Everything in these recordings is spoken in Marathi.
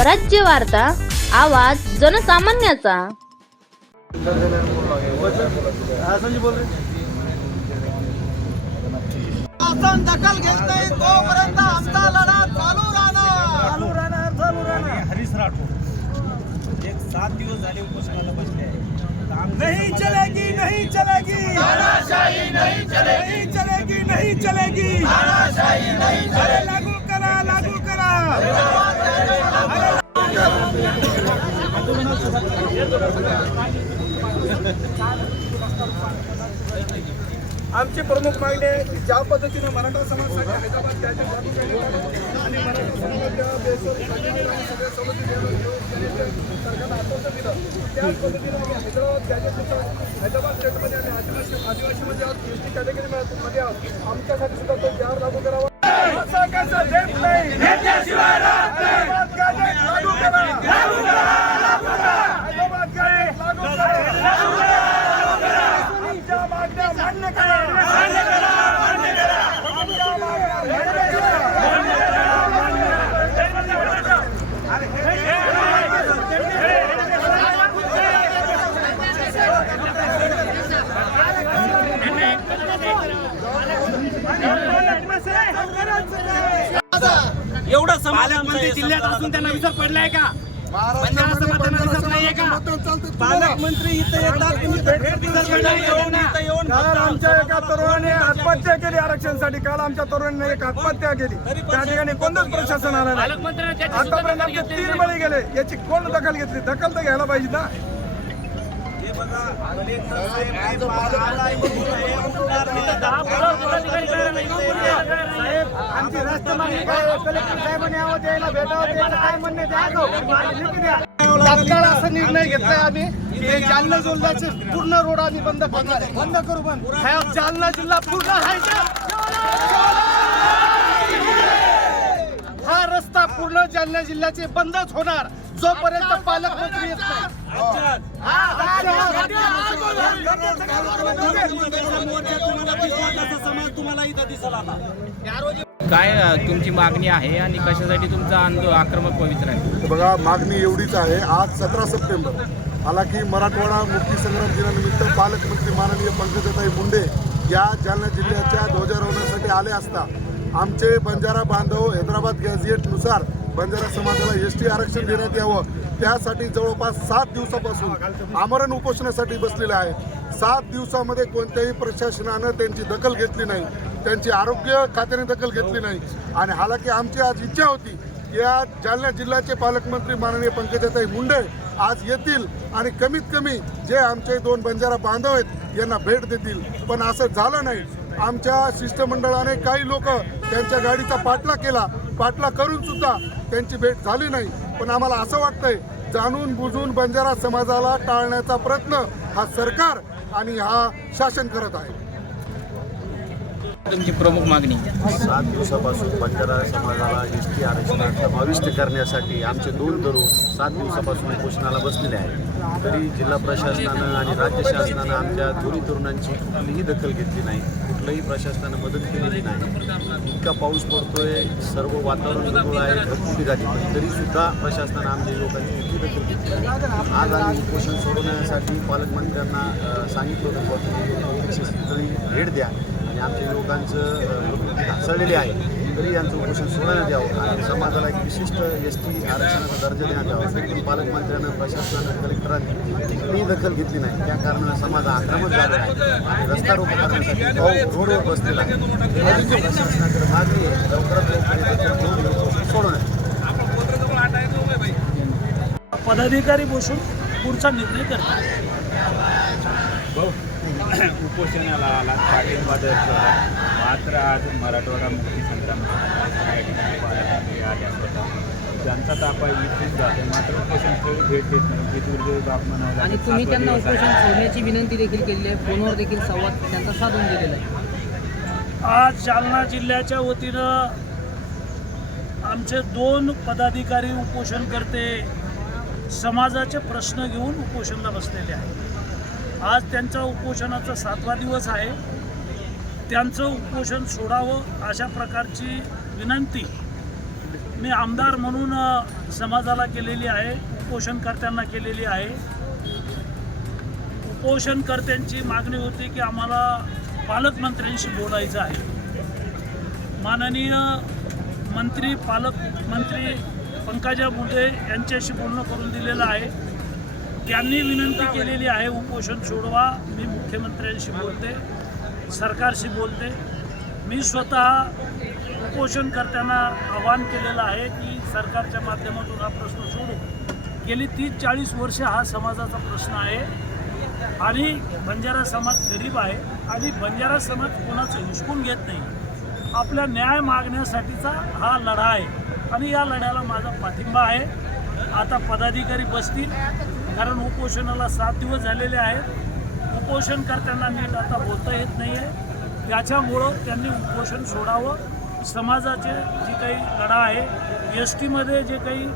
स्वराज्य वार्ता आवाज जनसामान्याचा. शासन दखल घेत नाही तोपर्यंत आमचा लढा चालू राहणार चालू राहणार चालू राहणार हरीश राठोड. एक सात दिवस झाले उपोषणाला बसले आहे. नाही चलेगी नाही चलेगी नहीं चलेगी आमची प्रमुख मागणी आहे की ज्या पद्धतीने मराठा समाजासाठी हैदराबाद त्याच्या लागू आणि मराठा समाजाच्या बेसवर सगळ्या समिती सरकारनं आश्वासन दिलं. त्याच पद्धतीनं आम्ही हैदराबाद गॅजेटनुसार हैदराबाद स्टेटमध्ये आणि आदिवासी आदिवासीमध्ये आहोत एस टी कॅटेगरीमध्ये आहोत. आमच्यासाठी सुद्धा तो बिहार लागू करावा असं कसं देत नाही हैदराबाद गॅजेट लागू करा हैदराबाद गॅजेट लागू करा आमच्या मागण्या मान्य करा आमच्या मागण्या मान्य करा. एवढं जिल्ह्यात असून त्यांना विसर पडलाय का? बंजारा समाजाला विसर नाहीये का? पालकमंत्री इथं येतात तुम्ही भेट विसर पडलाय येऊन इथं येऊन काल आमच्या एका तरुणाने आत्महत्या केली आरक्षणासाठी काल आमच्या तरुणाने एक आत्महत्या केली. त्या ठिकाणी कोणतंच प्रशासन आलं नाही. पालकमंत्र्यांना त्याची सुद्धा आतापर्यंत दखल आमचे तीन नाही. बळी गेले. याची कोण दखल घेतली? दखल तर घ्यायला पाहिजे ना. दहा पदाधिकारी नाही. साहेब आमची राष्ट्र मागणी काय आहे? कलेक्टर साहेबांनी यावं द्यायला भेटावं काय म्हणणे द्या तो. लिखी द्या. तात्काळ असा निर्णय घेतलाय आम्ही. की जालना जिल्ह्याचे पूर्ण रोड आम्ही बंद करणार आहे. बंद करू बंद साहेब जालना जिल्हा पूर्ण हायचा हा रस्ता पूर्ण जालना जिल्ह्याचे बंदच होणार. जोपर्यंत पालकमंत्री येत नाही. तुम्हाला इथं दिसला आता. काय तुमची मागणी आहे आणि कशासाठी तुमचं आक्रमक पवित्र आहे? बघा मागणी एवढीच आहे आज सतरा सप्टेंबर. हालाकी मराठवाडा मुक्ती संग्राम दिनानिमित्त पालकमंत्री माननीय पंकजाताई मुंडे या जालना जिल्ह्याच्या ध्वजारोहणासाठी आले असता आमचे बंजारा बांधव हैदराबाद गॅझेटनुसार बंजारा समाजाला एस टी आरक्षण देण्यात यावं. त्यासाठी जवळपास सात दिवसापासून आमरण उपोषणासाठी बसलेले आहेत. सात दिवसामध्ये कोणत्याही प्रशासनानं त्यांची दखल घेतली नाही. त्यांची आरोग्य खात्याने दखल घेतली नाही. आणि हालाकी आमची आज इच्छा होती या जालना जिल्ह्याचे पालकमंत्री माननीय पंकजाताई मुंडे आज येतील आणि कमीत कमी जे आमचे दोन बंजारा बांधव आहेत यांना भेट देतील. पण असं झालं नाही. आमच्या शिष्टमंडळाने काही लोक त्यांच्या गाडीचा पाठला केला. पाठला करून सुद्धा त्यांची भेट झाली नाही. पण आम्हाला असं वाटतंय जाणून बुजून बंजारा समाजाला टाळण्याचा प्रयत्न हा सरकार आणि हा शासन करत आहे. तुमची प्रमुख मागणी? सात दिवसापासून बंजारा समाजाला एस टी आरक्षणात समाविष्ट करण्यासाठी आमचे दोन तरुण सात दिवसापासून उपोषणाला बसलेले आहेत. तरी जिल्हा प्रशासनानं आणि राज्य शासनानं आमच्या दोन्ही तरुणांची कुठलीही दखल घेतली नाही कुठलंही प्रशासनानं मदत केलेली नाही. इतका पाऊस पडतोय सर्व वातावरण वेगळं आहे ढगफुटी झाली पण. तरीसुद्धा प्रशासनानं आमच्या लोकांची कुठली दखल घेतली नाही. आज आम्ही उपोषण सोडवण्यासाठी पालकमंत्र्यांना सांगितलं होतं. तरी तुम्ही भेट द्या. आणि आमच्या युवकांचं अ, ढासळलेली आहे. तरी यांचं उपोषण सोडण्यात यावं आणि समाजाला एक विशिष्ट एस टी आरक्षणाचा दर्जा देण्यात यावा. तरी पण पालकमंत्र्यांना प्रशासनानं कलेक्टरांनी एकही दखल घेतली नाही. त्या कारणानं समाज आक्रमक आहे. आणि रस्ता रोको करण्यासाठी भाऊ रोडवर बसलेला आहे. प्रशासनाकडे मागणी आहे. लवकरात लवकर सोडवण्यात पदाधिकारी बसून पुढचा निर्णय करतात. उपोषणाला आला. पाठिंबा मात्र आज मराठवाडा त्यांचा तापा इथेच जाते मात्र उपोषण स्थळी भेट देत नाही. ही दुर्दैवी बाब म्हणावं. आणि तुम्ही त्यांना. उपोषण सोडण्याची विनंती देखील केलेली आहे. फोनवर देखील संवाद त्यांचा साधून दिलेला आहे. आज जालना जिल्ह्याच्या वतीनं आमचे दोन पदाधिकारी उपोषण करते. समाजाचे प्रश्न घेऊन उपोषणाला बसलेले आहेत. आज त्यांच्या उपोषणाचा सातवा दिवस आहे. त्यांचं उपोषण सोडावं अशा प्रकारची विनंती मी आमदार म्हणून समाजाला केलेली आहे उपोषणकर्त्यांना केलेली आहे. उपोषणकर्त्यांची मागणी होती की आम्हाला पालकमंत्र्यांशी बोलायचं आहे. माननीय मंत्री पालकमंत्री पंकजा मुंडे यांच्याशी बोलणं करून दिलेलं आहे. त्यांनी विनंती केलेली आहे उपोषण सोडवा मी मुख्यमंत्र्यांशी बोलते. सरकारशी बोलते. मी स्वतः उपोषणकर्त्यांना आवाहन केलेलं आहे की सरकारच्या माध्यमातून हा प्रश्न सोडू. गेली तीस चाळीस वर्ष हा समाजाचा प्रश्न आहे. आणि बंजारा समाज गरीब आहे आणि बंजारा समाज कोणाचं हिसकून घेत नाही. आपल्या न्याय मागण्यासाठीचा हा लढा आहे. आणि या लढ्याला माझा पाठिंबा आहे. आता पदाधिकारी बसतील. कारण उपोषणाला सात दिवस झालेले आहेत. उपोषणकर्त्यांना नीट आता बोलता येत नाही आहे त्याच्यामुळं त्यांनी उपोषण सोडावं. समाजाचे जी काही लढा आहे एस टीमध्ये जे काही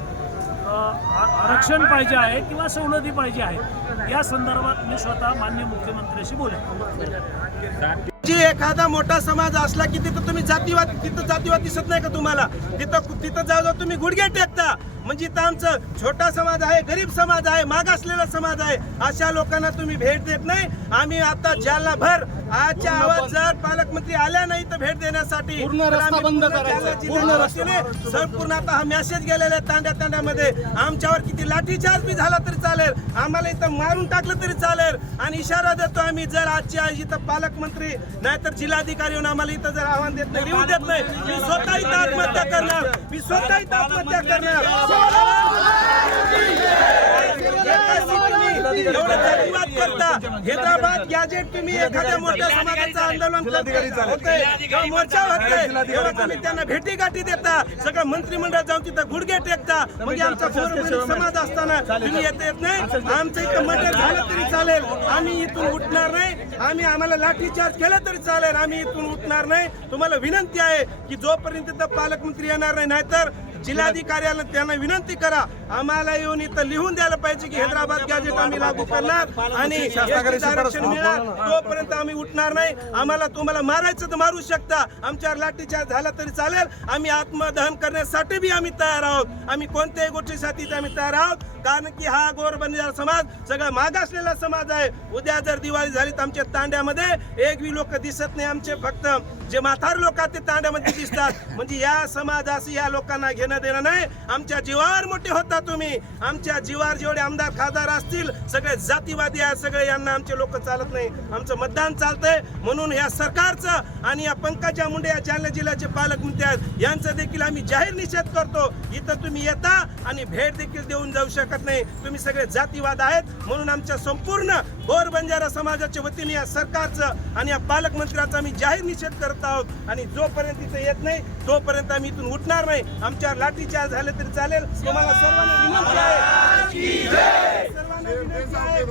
आरक्षण पाहिजे आहे किंवा सवलती पाहिजे आहे या संदर्भात मी स्वतः मान्य मुख्यमंत्र्यांशी बोलेन. जी एखादा मोठा समाज असला की तिथं तुम्ही जातीवाद तिथं जातीवाद दिसत नाही का तुम्हाला? तिथं तिथं जाऊ जाऊ तुम्ही गुडघे टेकता. म्हणजे इथं आमचं छोटा समाज आहे गरीब समाज आहे मागासलेला समाज आहे अशा लोकांना तुम्ही भेट देत नाही. आम्ही आता जालना भर आजच्या आवाज जर पालकमंत्री आल्या नाही तर भेट देण्यासाठी पूर्ण रस्ता बंद करायचा. पूर्ण संपूर्ण आता हा मेसेज गेलेला आहे तांड्या तांड्यामध्ये. आमच्यावर किती लाठीचार्ज बी झाला तरी चालेल. आम्हाला इथं मारून टाकलं तरी चालेल. आणि इशारा देतो आम्ही जर आजची आज इथं पालकमंत्री नाहीतर जिल्हाधिकारी येऊन आम्हाला इथं जर आव्हान देत नाही लिहून देत नाही. मी स्वतः इथं आत्महत्या करणार. मी स्वतः इथं आत्महत्या करणार जातीवाद करता. हैदराबाद गॅजेट तुम्ही एखाद्या मोठ्या समाजाचं आंदोलन करता- मोर्चा होतोय तेव्हा तुम्ही त्यांना भेटी गाठी देता. सगळं मंत्रिमंडळ जाऊन तिथं गुडघे टेकता म्हणजे आमचा गोरगरीब समाज असताना तुम्ही येत येत नाही. आमचं इथं मर्डर झालं तरी चालेल. आम्ही इथून उठणार नाही. आम्ही आम्हाला लाठीचार्ज केला तरी चालेल. आम्ही इथून उठणार नाही. तुम्हाला विनंती आहे की जोपर्यंत पालकमंत्री येणार नाही नाहीतर जिल्हाधिकाऱ्याला त्यांना विनंती करा. आम्हाला येऊन इथं लिहून द्यायला पाहिजे की हैदराबाद गॅजेट आम्ही लागू करणार आणि आरक्षण तोपर्यंत आम्ही उठणार नाही. आम्हाला तुम्हाला मारायचं तर मारू शकता. आमच्यावर लाठीचार्ज झाला तरी चालेल. आम्ही आत्मदहन करण्यासाठी बी आम्ही तयार आहोत. आम्ही कोणत्याही गोष्टीसाठी आम्ही तयार आहोत. कारण की हा गोर बंजारा समाज सगळा मागासलेला समाज आहे. उद्या जर दिवाळी झाली तर आमच्या तांड्यामध्ये एक बी लोक दिसत नाही आमचे फक्त. जे म्हातार लोक आहेत ते तांड्यामध्ये दिसतात. म्हणजे या समाजाशी या लोकांना घेणं देणं नाही. आमच्या जीवावर मोठे होता तुम्ही. आमच्या जीवावर जेवढे आमदार खासदार असतील सगळे जातीवादी आहेत सगळे यांना आमचे लोक चालत नाही. आमचं मतदान चालतंय. म्हणून या सरकारचं आणि या पंकजा मुंडे या जालना जिल्ह्याचे पालकमंत्री आहेत यांचा देखील आम्ही जाहीर निषेध करतो. इथं तुम्ही येता आणि भेट देखील देऊन जाऊ शकत नाही. तुम्ही सगळे जातीवाद आहेत. म्हणून आमच्या संपूर्ण गोर बंजारा समाजाच्या वतीने या सरकारचं आणि या पालकमंत्र्याचा आम्ही जाहीर निषेध करत आहोत. आणि जोपर्यंत इथं येत नाही तोपर्यंत आम्ही इथून उठणार नाही. आमच्यावर लाठीचार्ज झाले तरी चालेल. तुम्हाला सर्वांना विनंती आहे. सर्वांना विनंती आहे.